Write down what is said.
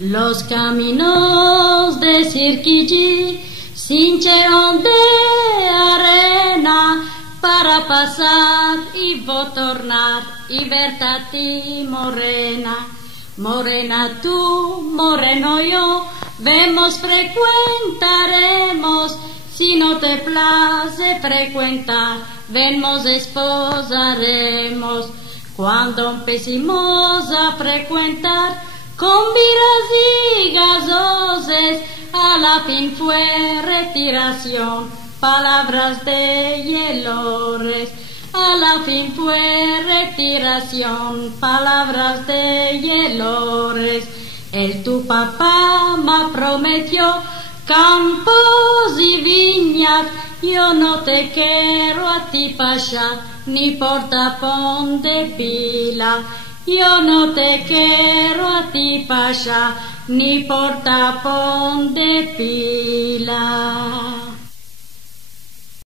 Los caminos de Sirquillí cincheron de arena para pasar y tornar y verte a ti, morena. Morena tú, moreno yo, vemos, frecuentaremos. Si no te place frecuentar, vemos, esposaremos. Cuando empecimos a frecuentar, con viras y gasoses, a la fin fue retiración, palabras de hielores. A la fin fue retiración, palabras de hielores. Tu papá me prometió campos y viñas, yo no te quiero a ti pasar, ni por tapón de pila. Yo no te quiero a ti pasar, ni por tapón de pila.